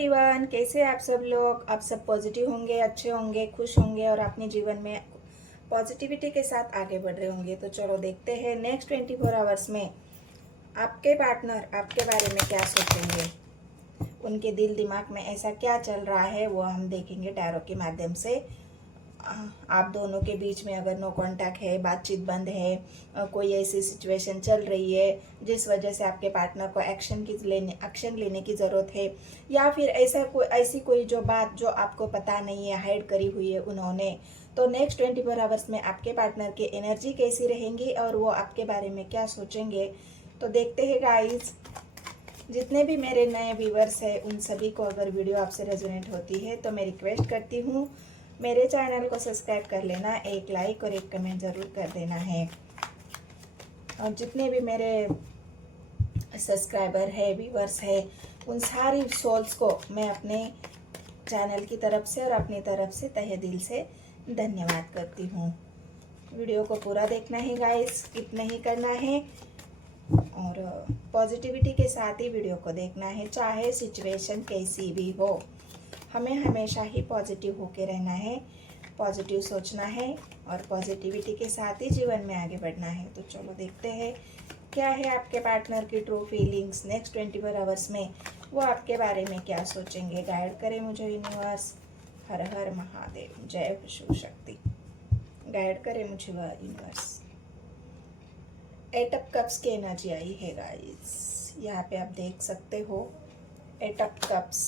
Everyone, कैसे आप सब लोग। आप सब पॉजिटिव होंगे, अच्छे होंगे, खुश होंगे और अपने जीवन में पॉजिटिविटी के साथ आगे बढ़ रहे होंगे। तो चलो देखते हैं नेक्स्ट 24 आवर्स में आपके पार्टनर आपके बारे में क्या सोचेंगे, उनके दिल दिमाग में ऐसा क्या चल रहा है वो हम देखेंगे टैरो के माध्यम से। आप दोनों के बीच में अगर नो कांटेक्ट है, बातचीत बंद है, कोई ऐसी सिचुएशन चल रही है जिस वजह से आपके पार्टनर को एक्शन लेने की ज़रूरत है, या फिर ऐसी कोई जो बात जो आपको पता नहीं है, हाइड करी हुई है उन्होंने, तो नेक्स्ट 24 आवर्स में आपके पार्टनर की एनर्जी कैसी रहेंगी और वो आपके बारे में क्या सोचेंगे। तो देखते हैं गाइस। जितने भी मेरे नए व्यूवर्स हैं उन सभी को अगर वीडियो आपसे रेजोनेट होती है तो मैं रिक्वेस्ट करती हूँ मेरे चैनल को सब्सक्राइब कर लेना, एक लाइक और एक कमेंट ज़रूर कर देना है। और जितने भी मेरे सब्सक्राइबर है, व्यूवर्स है, उन सारी सोल्स को मैं अपने चैनल की तरफ से और अपनी तरफ से तहे दिल से धन्यवाद करती हूँ। वीडियो को पूरा देखना है गाइस, स्किप नहीं करना है और पॉजिटिविटी के साथ ही वीडियो को देखना है, चाहे सिचुएशन कैसी भी हो। हमें हमेशा ही पॉजिटिव होके रहना है, पॉजिटिव सोचना है और पॉजिटिविटी के साथ ही जीवन में आगे बढ़ना है। तो चलो देखते हैं क्या है आपके पार्टनर की ट्रू फीलिंग्स नेक्स्ट 24 आवर्स में, वो आपके बारे में क्या सोचेंगे। गाइड करे मुझे यूनिवर्स। हर हर महादेव, जय शिव शक्ति। गाइड करे मुझे वह यूनिवर्स। 8 ऑफ कप्स की एनर्जी आई है गाइस, यहाँ पे आप देख सकते हो। 8 of cups,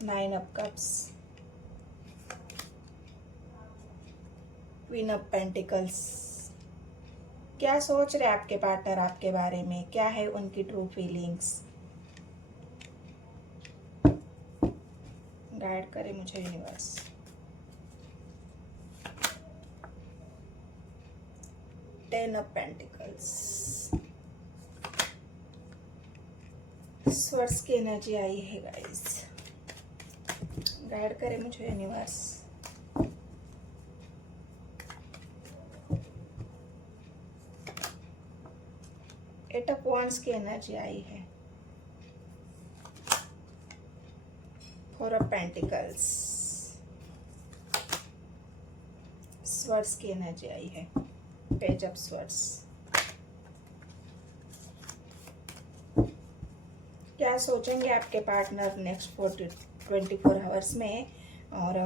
9 of cups, queen of pentacles. क्या सोच रहे आपके पार्टनर आपके बारे में, क्या है उनकी ट्रू फीलिंग्स। गाइड करे मुझे universe. Ten of pentacles, swords की एनर्जी आई है गाइस। गाइड करे मुझे यूनिवर्स। एट ऑफ वांड्स की एनर्जी आई है। 4 ऑफ पेंटिकल्स, स्वर्ड्स की एनर्जी आई है। Page of swords. क्या सोचेंगे आपके पार्टनर नेक्स्ट 24 आवर्स में और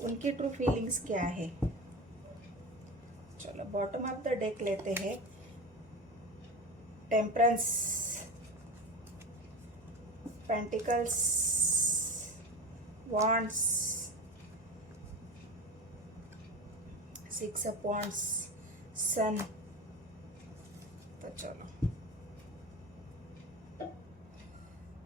उनकी ट्रू फीलिंग्स क्या है। चलो बॉटम ऑफ द डेक लेते हैं। Temperance, pentacles, wands, 6 of wands, sun. तो चलो,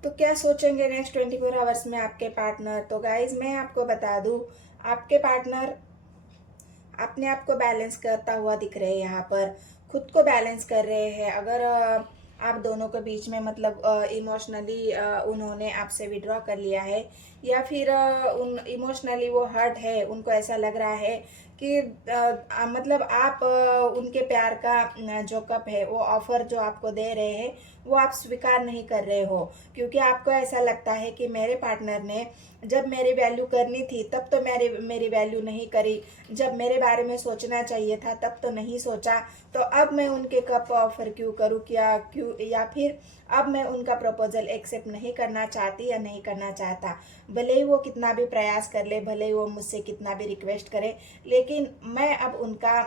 तो क्या सोचेंगे नेक्स्ट 24 आवर्स में आपके पार्टनर। तो गाइज मैं आपको बता दूं, आपके पार्टनर अपने आप को बैलेंस करता हुआ दिख रहे हैं, यहाँ पर खुद को बैलेंस कर रहे हैं। अगर आप दोनों के बीच में मतलब इमोशनली उन्होंने आपसे विड्रॉ कर लिया है या फिर उन इमोशनली वो हर्ट है, उनको ऐसा लग रहा है कि मतलब आप उनके प्यार का जो कप है, वो ऑफर जो आपको दे रहे हैं वो आप स्वीकार नहीं कर रहे हो, क्योंकि आपको ऐसा लगता है कि मेरे पार्टनर ने जब मेरी वैल्यू करनी थी तब तो मेरी वैल्यू नहीं करी, जब मेरे बारे में सोचना चाहिए था तब तो नहीं सोचा, तो अब मैं उनके कप ऑफर क्यों करूँ, क्या क्यों, या फिर अब मैं उनका प्रपोजल एक्सेप्ट नहीं करना चाहती या नहीं करना चाहता। भले ही वो कितना भी प्रयास कर ले, भले ही वो मुझसे कितना भी रिक्वेस्ट करे, लेकिन मैं अब उनका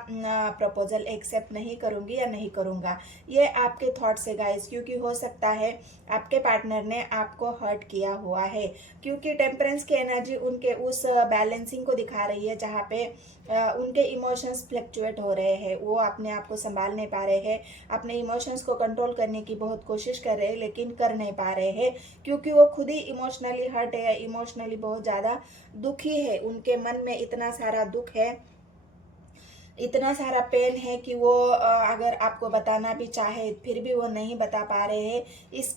प्रपोजल एक्सेप्ट नहीं करूँगी या नहीं करूँगा। ये आपके थॉट्स है गाइस, क्योंकि हो सकता है आपके पार्टनर ने आपको हर्ट किया हुआ है, क्योंकि टेम्परेंस की एनर्जी उनके उस बैलेंसिंग को दिखा रही है जहाँ पे उनके इमोशंस फ्लक्चुएट हो रहे हैं, वो अपने आप को संभाल नहीं पा रहे हैं, अपने इमोशंस को कंट्रोल करने की बहुत कोशिश कर रहे हैं लेकिन कर नहीं पा रहे हैं, क्योंकि वो खुद ही इमोशनली हर्ट है, इमोशनली बहुत ज़्यादा दुखी है, उनके मन में इतना सारा दुख है इतना सारा पेन है कि वो अगर आपको बताना भी चाहे फिर भी वो नहीं बता पा रहे हैं। इस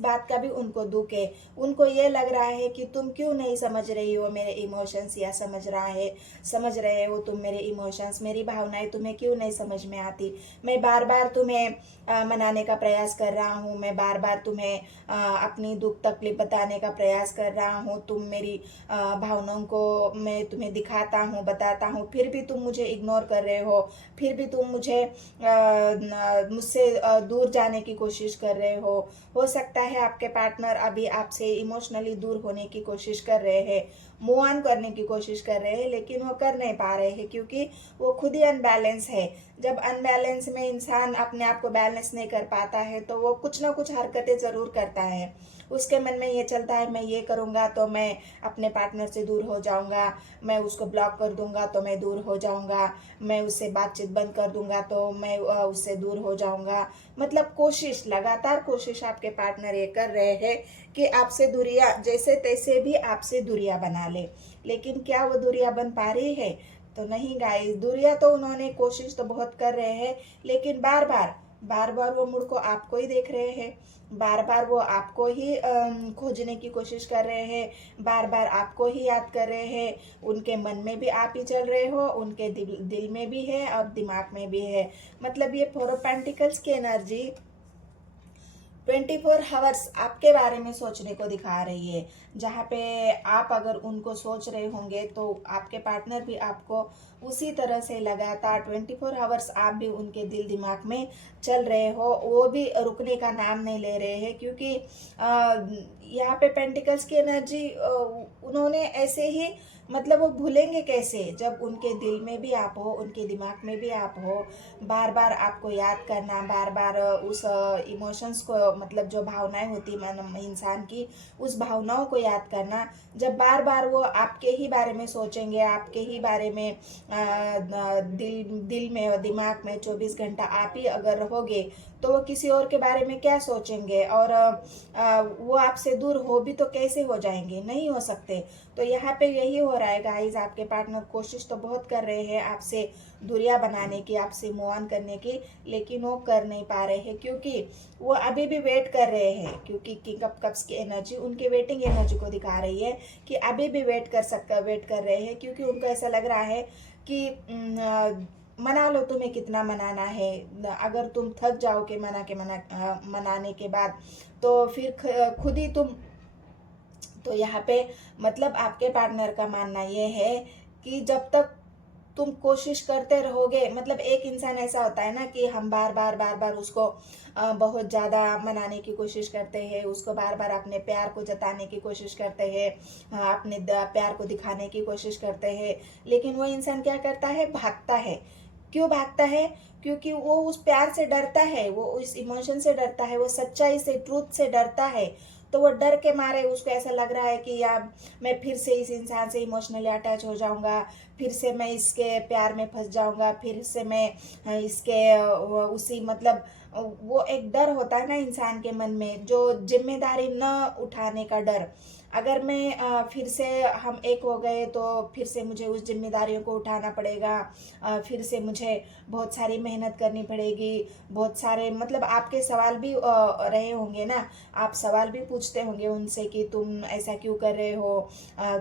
बात का भी उनको दुख है। उनको ये लग रहा है कि तुम क्यों नहीं समझ रही हो मेरे इमोशंस, या समझ रहे हो तुम मेरे इमोशंस, मेरी भावनाएं तुम्हें क्यों नहीं समझ में आती। मैं बार बार तुम्हें मनाने का प्रयास कर रहा हूँ, मैं बार बार तुम्हें अपनी दुख तकलीफ बताने का प्रयास कर रहा हूँ, तुम मेरी भावनाओं को मैं तुम्हें दिखाता हूँ, बताता हूँ, फिर भी तुम मुझे इग्नोर कर रहे हो, फिर भी तुम मुझसे दूर जाने की कोशिश कर रहे हो। हो सकता है आपके पार्टनर अभी आपसे इमोशनली दूर होने की कोशिश कर रहे हैं, मूव ऑन करने की कोशिश कर रहे हैं, लेकिन वो कर नहीं पा रहे हैं क्योंकि वो खुद ही अनबैलेंस है। जब अनबैलेंस में इंसान अपने आप को बैलेंस नहीं कर पाता है तो वो कुछ ना कुछ हरकतें ज़रूर करता है। उसके मन में ये चलता है मैं ये करूँगा तो मैं अपने पार्टनर से दूर हो जाऊँगा, मैं उसको ब्लॉक कर दूँगा तो मैं दूर हो जाऊँगा, मैं उससे बातचीत बंद कर दूँगा तो मैं उससे दूर हो जाऊँगा। मतलब कोशिश, लगातार कोशिश आपके पार्टनर ये कर रहे हैं कि आपसे दूरियां जैसे तैसे भी आपसे दूरियां बना ले। लेकिन क्या वो दूरियां बन पा रही है? तो नहीं गाइस, दूरियां तो उन्होंने कोशिश तो बहुत कर रहे हैं, लेकिन बार बार वो मुड़ को आपको ही देख रहे हैं, बार बार वो आपको ही खोजने की कोशिश कर रहे हैं, बार बार आपको ही याद कर रहे हैं। उनके मन में भी आप ही चल रहे हो, उनके दिल में भी है और दिमाग में भी है। मतलब ये फोर ऑफ पेंटिकल्स की एनर्जी 24 आवर्स आपके बारे में सोचने को दिखा रही है। जहाँ पे आप अगर उनको सोच रहे होंगे तो आपके पार्टनर भी आपको उसी तरह से लगातार 24 आवर्स आप भी उनके दिल दिमाग में चल रहे हो, वो भी रुकने का नाम नहीं ले रहे हैं। क्योंकि यहाँ पे पेंटिकल्स की एनर्जी उन्होंने ऐसे ही, मतलब वो भूलेंगे कैसे जब उनके दिल में भी आप हो, उनके दिमाग में भी आप हो। बार बार आपको याद करना, बार बार उस इमोशंस को, मतलब जो भावनाएं होती मन इंसान की, उस भावनाओं को याद करना। जब बार बार वो आपके ही बारे में सोचेंगे, आपके ही बारे में दिल में और दिमाग में 24 घंटा आप ही अगर रहोगे तो वो किसी और के बारे में क्या सोचेंगे, और वो आपसे दूर हो भी तो कैसे हो जाएंगे, नहीं हो सकते। तो यहाँ पे यही हो रहा है गाइस, आपके पार्टनर कोशिश तो बहुत कर रहे हैं आपसे दूरियां बनाने की, आपसे मूव ऑन करने की, लेकिन वो कर नहीं पा रहे हैं क्योंकि वो अभी भी वेट कर रहे हैं। क्योंकि किंग ऑफ कप्स की एनर्जी उनकी वेटिंग एनर्जी को दिखा रही है कि अभी भी वेट कर रहे हैं, क्योंकि उनको ऐसा लग रहा है कि मना लो, तुम्हें कितना मनाना है। अगर तुम थक जाओगे मनाने के बाद तो फिर खुद ही तुम, तो यहाँ पे मतलब आपके पार्टनर का मानना ये है कि जब तक तुम कोशिश करते रहोगे, मतलब एक इंसान ऐसा होता है ना कि हम बार बार उसको बहुत ज़्यादा मनाने की कोशिश करते हैं, उसको बार बार अपने प्यार को जताने की कोशिश करते हैं, अपने प्यार को दिखाने की कोशिश करते हैं, लेकिन वो इंसान क्या करता है, भागता है। क्यों भागता है? क्योंकि वो उस प्यार से डरता है, वो उस इमोशन से डरता है, वो सच्चाई से, ट्रूथ से डरता है। तो वो डर के मारे उसको ऐसा लग रहा है कि यार मैं फिर से इस इंसान से इमोशनली अटैच हो जाऊंगा, फिर से मैं इसके प्यार में फंस जाऊंगा, फिर से मैं इसके उसी, मतलब वो एक डर होता है ना इंसान के मन में, जो जिम्मेदारी न उठाने का डर। अगर मैं फिर से हम एक हो गए तो फिर से मुझे उस जिम्मेदारियों को उठाना पड़ेगा, फिर से मुझे बहुत सारी मेहनत करनी पड़ेगी, बहुत सारे, मतलब आपके सवाल भी रहे होंगे ना, आप सवाल भी पूछते होंगे उनसे कि तुम ऐसा क्यों कर रहे हो,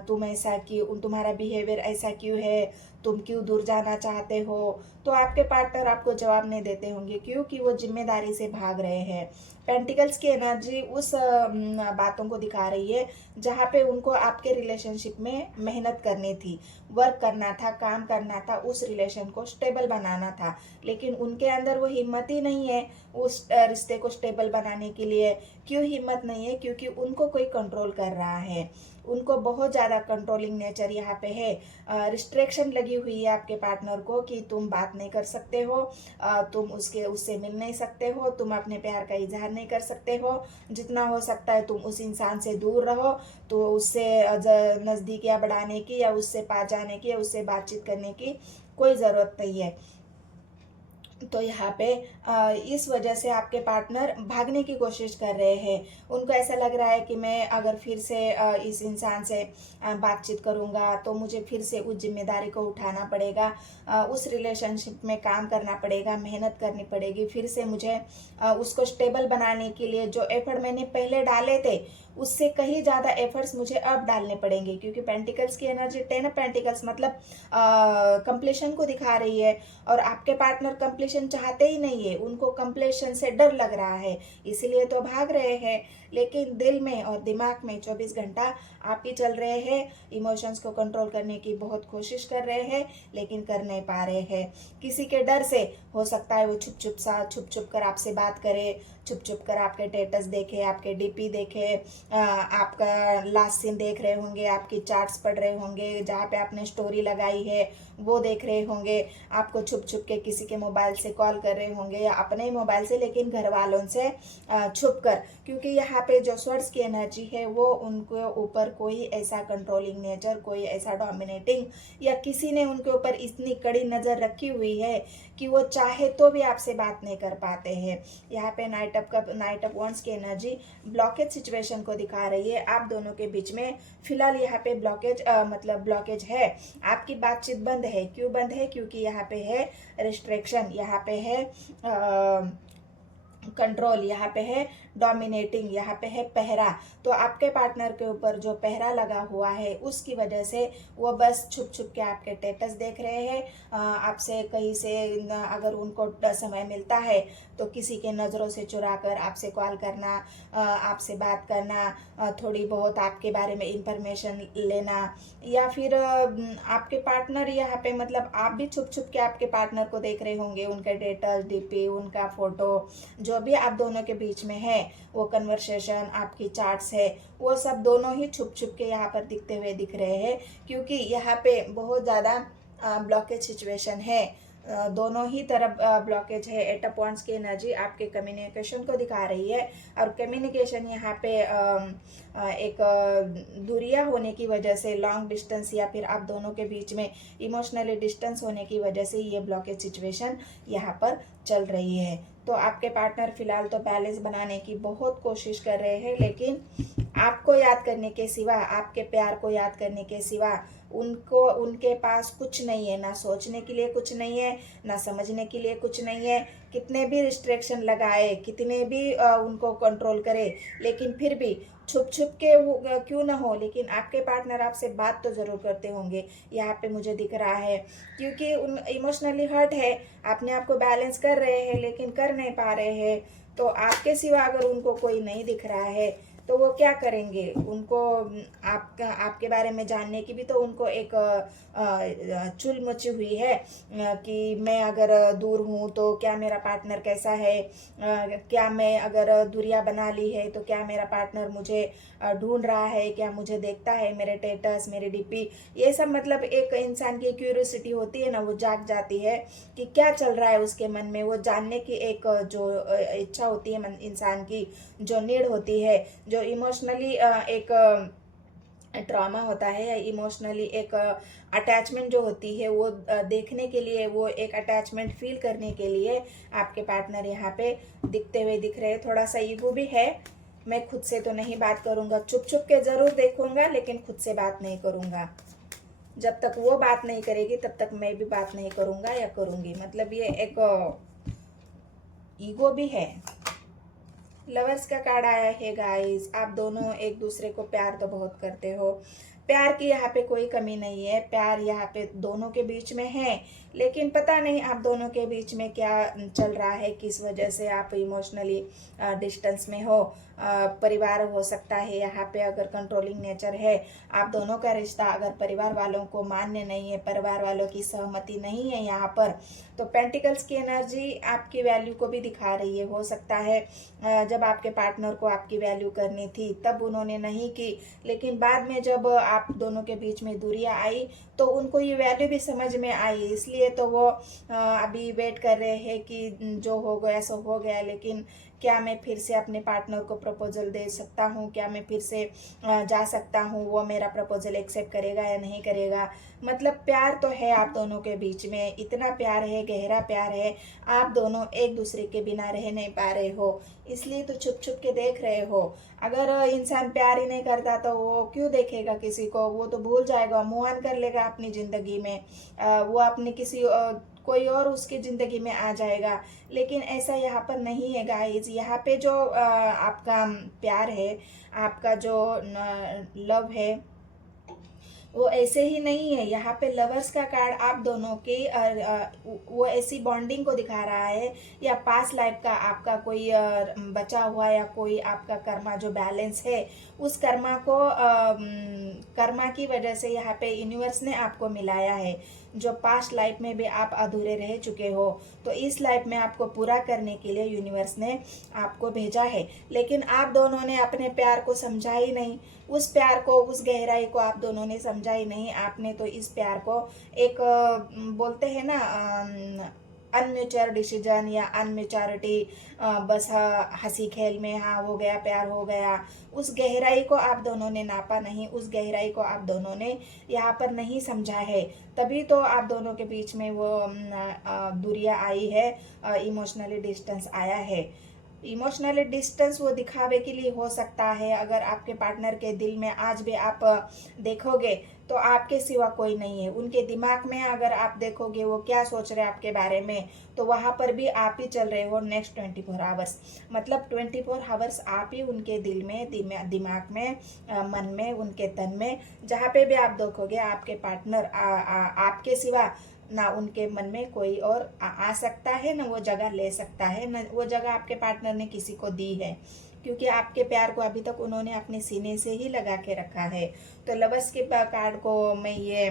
तुम ऐसा क्यों, तुम्हारा बिहेवियर ऐसा क्यों है, तुम क्यों दूर जाना चाहते हो। तो आपके पार्टनर आपको जवाब नहीं देते होंगे क्योंकि वो जिम्मेदारी से भाग रहे हैं। पेंटिकल्स की एनर्जी उस बातों को दिखा रही है जहाँ पे उनको आपके रिलेशनशिप में मेहनत करनी थी, वर्क करना था, काम करना था, उस रिलेशन को स्टेबल बनाना था, लेकिन उनके अंदर वो हिम्मत ही नहीं है उस रिश्ते को स्टेबल बनाने के लिए। क्यों हिम्मत नहीं है? क्योंकि उनको कोई कंट्रोल कर रहा है, उनको बहुत ज़्यादा कंट्रोलिंग नेचर यहाँ पे है। रिस्ट्रिक्शन लगी हुई है आपके पार्टनर को कि तुम बात नहीं कर सकते हो, तुम उससे मिल नहीं सकते हो, तुम अपने प्यार का इजहार नहीं कर सकते हो, जितना हो सकता है तुम उस इंसान से दूर रहो। तो उससे नज़दीकियाँ बढ़ाने की या उससे पास जाने की या उससे बातचीत करने की कोई ज़रूरत नहीं है। तो यहाँ पे इस वजह से आपके पार्टनर भागने की कोशिश कर रहे हैं। उनको ऐसा लग रहा है कि मैं अगर फिर से इस इंसान से बातचीत करूँगा तो मुझे फिर से उस जिम्मेदारी को उठाना पड़ेगा, उस रिलेशनशिप में काम करना पड़ेगा, मेहनत करनी पड़ेगी, फिर से मुझे उसको स्टेबल बनाने के लिए जो एफर्ट मैंने पहले डाले थे उससे कहीं ज़्यादा एफर्ट्स मुझे अब डालने पड़ेंगे, क्योंकि पेंटिकल्स की एनर्जी 10 ऑफ पेंटिकल्स मतलब कंप्लीशन को दिखा रही है। और आपके पार्टनर कंप्लीशन चाहते ही नहीं है, उनको कंप्लीशन से डर लग रहा है, इसीलिए तो भाग रहे हैं। लेकिन दिल में और दिमाग में 24 घंटा आप ही चल रहे हैं। इमोशंस को कंट्रोल करने की बहुत कोशिश कर रहे हैं लेकिन कर नहीं पा रहे हैं। किसी के डर से हो सकता है वो छुप छुप कर आपसे बात करे, छुप छुप कर आपके स्टेटस देखे, आपके डीपी देखे, आपका लास्ट सीन देख रहे होंगे, आपकी चार्ट्स पढ़ रहे होंगे, जहाँ पे आपने स्टोरी लगाई है वो देख रहे होंगे, आपको छुप छुप के किसी के मोबाइल से कॉल कर रहे होंगे या अपने ही मोबाइल से, लेकिन घर वालों से छुप कर, क्योंकि यहाँ पे जो स्वर्ड्स की एनर्जी है वो उनके ऊपर कोई ऐसा कंट्रोलिंग नेचर, कोई ऐसा डोमिनेटिंग या किसी ने उनके ऊपर इतनी कड़ी नज़र रखी हुई है कि वो चाहे तो भी आपसे बात नहीं कर पाते हैं। यहाँ पे नाइट ऑफ वॉन्ड्स की एनर्जी ब्लॉकेज सिचुएशन को दिखा रही है आप दोनों के बीच में। फिलहाल यहाँ पे ब्लॉकेज है, आपकी बातचीत बंद है। क्यों बंद है? क्योंकि यहाँ पे है रिस्ट्रिक्शन, यहाँ पे है कंट्रोल, यहाँ पे है डोमिनेटिंग, यहाँ पे है पहरा। तो आपके पार्टनर के ऊपर जो पहरा लगा हुआ है उसकी वजह से वो बस छुप छुप के आपके स्टेटस देख रहे हैं। आपसे कहीं से अगर उनको समय मिलता है तो किसी के नज़रों से चुरा कर आपसे कॉल करना, आपसे बात करना, थोड़ी बहुत आपके बारे में इंफॉर्मेशन लेना, या फिर आपके पार्टनर यहाँ पे मतलब आप भी छुप छुप के आपके पार्टनर को देख रहे होंगे, उनके स्टेटस, डीपी, उनका फोटो, जो भी आप दोनों के बीच में है, वो कन्वर्सेशन, आपकी चार्ट्स है, वो सब दोनों ही छुप छुप के यहाँ पर दिखते हुए दिख रहे हैं। क्योंकि यहाँ पे बहुत ज़्यादा ब्लॉकेज सिचुएशन है, दोनों ही तरफ ब्लॉकेज है। एट ऑफ वांड्स की एनर्जी आपके कम्युनिकेशन को दिखा रही है, और कम्युनिकेशन यहाँ पे एक दूरियां होने की वजह से, लॉन्ग डिस्टेंस या फिर आप दोनों के बीच में इमोशनली डिस्टेंस होने की वजह से ये ब्लॉकेज सिचुएशन यहाँ पर चल रही है। तो आपके पार्टनर फिलहाल तो बैलेंस बनाने की बहुत कोशिश कर रहे हैं, लेकिन आपको याद करने के सिवा, आपके प्यार को याद करने के सिवा उनके पास कुछ नहीं है। ना सोचने के लिए कुछ नहीं है, ना समझने के लिए कुछ नहीं है। कितने भी रिस्ट्रिक्शन लगाए, कितने भी उनको कंट्रोल करे, लेकिन फिर भी छुप छुप के वो क्यों ना हो, लेकिन आपके पार्टनर आपसे बात तो ज़रूर करते होंगे, यहाँ पे मुझे दिख रहा है। क्योंकि उन इमोशनली हर्ट है, अपने आप को बैलेंस कर रहे हैं लेकिन कर नहीं पा रहे हैं। तो आपके सिवा अगर उनको कोई नहीं दिख रहा है तो वो क्या करेंगे? उनको आपके बारे में जानने की भी तो उनको एक चुल मची हुई है कि मैं अगर दूर हूँ तो क्या मेरा पार्टनर कैसा है, क्या मैं अगर दूरियां बना ली है तो क्या मेरा पार्टनर मुझे ढूंढ रहा है, क्या मुझे देखता है, मेरे स्टेटस, मेरे डीपी, ये सब मतलब एक इंसान की क्यूरियोसिटी होती है ना, वो जाग जाती है कि क्या चल रहा है उसके मन में। वो जानने की एक जो इच्छा होती है इंसान की, जो नीड होती है, जो इमोशनली एक ट्रॉमा होता है या इमोशनली एक अटैचमेंट जो होती है, वो देखने के लिए, वो एक अटैचमेंट फील करने के लिए आपके पार्टनर यहाँ पे दिखते हुए दिख रहे हैं। थोड़ा सा ईगो भी है, मैं खुद से तो नहीं बात करूँगा, छुप छुप के ज़रूर देखूँगा लेकिन खुद से बात नहीं करूँगा। जब तक वो बात नहीं करेगी तब तक मैं भी बात नहीं करूँगा या करूँगी, मतलब ये एक ईगो भी है। लवर्स का कार्ड आया है गाइस। आप दोनों एक दूसरे को प्यार तो बहुत करते हो, प्यार की यहाँ पे कोई कमी नहीं है, प्यार यहाँ पे दोनों के बीच में है, लेकिन पता नहीं आप दोनों के बीच में क्या चल रहा है, किस वजह से आप इमोशनली डिस्टेंस में हो। परिवार हो सकता है यहाँ पे, अगर कंट्रोलिंग नेचर है आप दोनों का रिश्ता, अगर परिवार वालों को मान्य नहीं है, परिवार वालों की सहमति नहीं है यहाँ पर, तो पेंटिकल्स की एनर्जी आपकी वैल्यू को भी दिखा रही है। हो सकता है जब आपके पार्टनर को आपकी वैल्यू करनी थी तब उन्होंने नहीं की, लेकिन बाद में जब आप दोनों के बीच में दूरियां आई तो उनको ये वैल्यू भी समझ में आई, इसलिए तो वो अभी वेट कर रहे हैं कि जो हो गया सो हो गया, लेकिन क्या मैं फिर से अपने पार्टनर को प्रपोजल दे सकता हूँ, क्या मैं फिर से जा सकता हूँ, वो मेरा प्रपोजल एक्सेप्ट करेगा या नहीं करेगा। मतलब प्यार तो है आप दोनों के बीच में, इतना प्यार है, गहरा प्यार है, आप दोनों एक दूसरे के बिना रह नहीं पा रहे हो, इसलिए तो छुप छुप के देख रहे हो। अगर इंसान प्यार ही नहीं करता तो वो क्यों देखेगा किसी को, वो तो भूल जाएगा, मूव ऑन कर लेगा अपनी ज़िंदगी में, वो अपनी किसी कोई और उसकी ज़िंदगी में आ जाएगा। लेकिन ऐसा यहाँ पर नहीं है गाइज, यहाँ पे जो आपका प्यार है, आपका जो लव है, वो ऐसे ही नहीं है। यहाँ पे लवर्स का कार्ड आप दोनों की वो ऐसी बॉन्डिंग को दिखा रहा है, या पास लाइफ का आपका कोई बचा हुआ या कोई आपका कर्मा जो बैलेंस है, उस कर्मा को कर्मा की वजह से यहाँ पे यूनिवर्स ने आपको मिलाया है। जो पास्ट लाइफ में भी आप अधूरे रह चुके हो, तो इस लाइफ में आपको पूरा करने के लिए यूनिवर्स ने आपको भेजा है। लेकिन आप दोनों ने अपने प्यार को समझा ही नहीं, उस प्यार को, उस गहराई को आप दोनों ने समझा ही नहीं। आपने तो इस प्यार को एक बोलते हैं ना अनमेच्योर डिसीजन या अनमेच्योरिटी, बस हंसी खेल में हाँ हो गया, प्यार हो गया, उस गहराई को आप दोनों ने नापा नहीं, उस गहराई को आप दोनों ने यहाँ पर नहीं समझा है। तभी तो आप दोनों के बीच में वो दूरियां आई है, इमोशनली डिस्टेंस आया है। इमोशनली डिस्टेंस वो दिखावे के लिए हो सकता है। अगर आपके पार्टनर के दिल में आज भी आप देखोगे तो आपके सिवा कोई नहीं है। उनके दिमाग में अगर आप देखोगे वो क्या सोच रहे हैं आपके बारे में, तो वहाँ पर भी आप ही चल रहे हो नेक्स्ट 24 आवर्स। मतलब 24 आवर्स आप ही उनके दिल में, दिमाग में, मन में, उनके तन में, जहाँ पे भी आप देखोगे आपके पार्टनर आपके सिवा ना उनके मन में कोई और आ सकता है, ना वो जगह ले सकता है, ना वो जगह आपके पार्टनर ने किसी को दी है, क्योंकि आपके प्यार को अभी तक उन्होंने अपने सीने से ही लगा के रखा है। तो लवर्स के कार्ड को मैं ये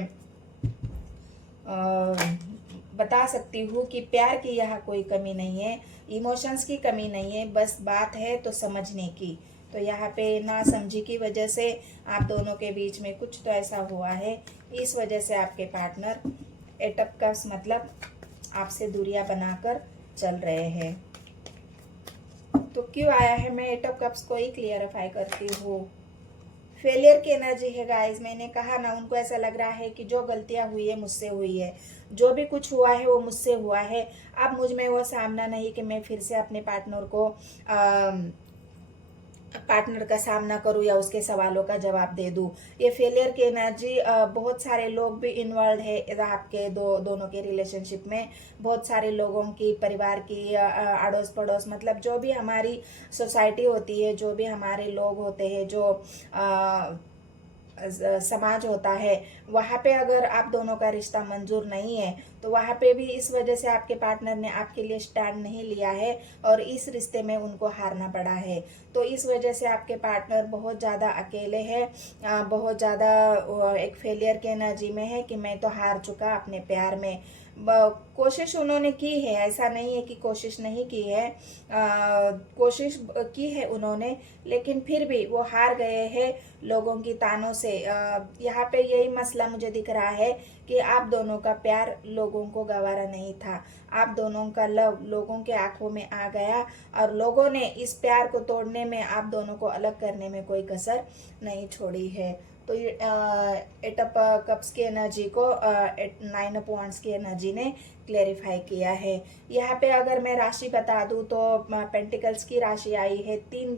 बता सकती हूँ कि प्यार की यहाँ कोई कमी नहीं है, इमोशंस की कमी नहीं है, बस बात है तो समझने की। तो यहाँ पे ना समझी की वजह से आप दोनों के बीच में कुछ तो ऐसा हुआ है, इस वजह से आपके पार्टनर एट ऑफ कप्स मतलब आपसे दूरियां बनाकर चल रहे हैं। तो क्यों आया है, मैं एट ऑफ कप्स को ही क्लियरिफाई करती हूँ। फेलियर की एनर्जी है गाइस। मैंने कहा ना, उनको ऐसा लग रहा है कि जो गलतियां हुई है मुझसे हुई है, जो भी कुछ हुआ है वो मुझसे हुआ है। अब मुझ में वो सामना नहीं कि मैं फिर से अपने पार्टनर का सामना करूं या उसके सवालों का जवाब दे दूं। ये फेलियर की एनर्जी, बहुत सारे लोग भी इन्वॉल्व है आपके दोनों के रिलेशनशिप में। बहुत सारे लोगों की, परिवार की, अड़ोस पड़ोस, मतलब जो भी हमारी सोसाइटी होती है, जो भी हमारे लोग होते हैं, जो समाज होता है, वहाँ पे अगर आप दोनों का रिश्ता मंजूर नहीं है तो वहाँ पे भी इस वजह से आपके पार्टनर ने आपके लिए स्टैंड नहीं लिया है और इस रिश्ते में उनको हारना पड़ा है। तो इस वजह से आपके पार्टनर बहुत ज़्यादा अकेले हैं, बहुत ज़्यादा एक फेलियर के एनर्जी में है कि मैं तो हार चुका अपने प्यार में। कोशिश उन्होंने की है, ऐसा नहीं है कि कोशिश नहीं की है, कोशिश की है उन्होंने, लेकिन फिर भी वो हार गए हैं लोगों की तानों से। यहाँ पे यही मसला मुझे दिख रहा है कि आप दोनों का प्यार लोगों को गवारा नहीं था, आप दोनों का लव लोगों के आंखों में आ गया और लोगों ने इस प्यार को तोड़ने में, आप दोनों को अलग करने में कोई कसर नहीं छोड़ी है। तो एट ऑफ कप्स की एनर्जी को 9 ऑफ वांड्स की एनर्जी ने क्लेरिफाई किया है। यहाँ पे अगर मैं राशि बता दूँ तो पेंटिकल्स की राशि आई है, तीन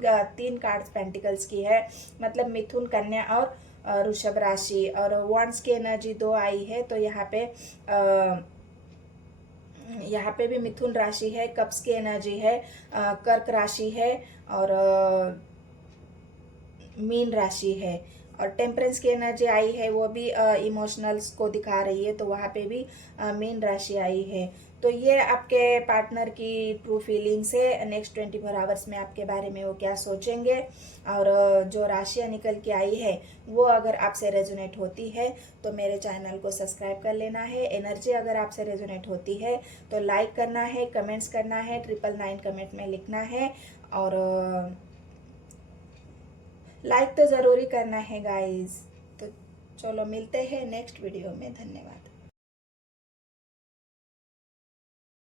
कार्ड्स पेंटिकल्स की है, मतलब मिथुन, कन्या और वृषभ राशि। और वांड्स की एनर्जी 2 आई है, तो यहाँ पे भी मिथुन राशि है, कप्स की एनर्जी है, कर्क राशि है और मीन राशि है। और टेम्परेंस की एनर्जी आई है, वो भी इमोशनल्स को दिखा रही है, तो वहाँ पे भी मीन राशि आई है। तो ये आपके पार्टनर की ट्रू फीलिंग्स है। नेक्स्ट 24 आवर्स में आपके बारे में वो क्या सोचेंगे, और जो राशियाँ निकल के आई है वो अगर आपसे रेजोनेट होती है तो मेरे चैनल को सब्सक्राइब कर लेना है। एनर्जी अगर आपसे रेजोनेट होती है तो लाइक करना है, कमेंट्स करना है, 999 कमेंट में लिखना है, और लाइक तो ज़रूरी करना है गाइस। तो चलो मिलते हैं नेक्स्ट वीडियो में। धन्यवाद।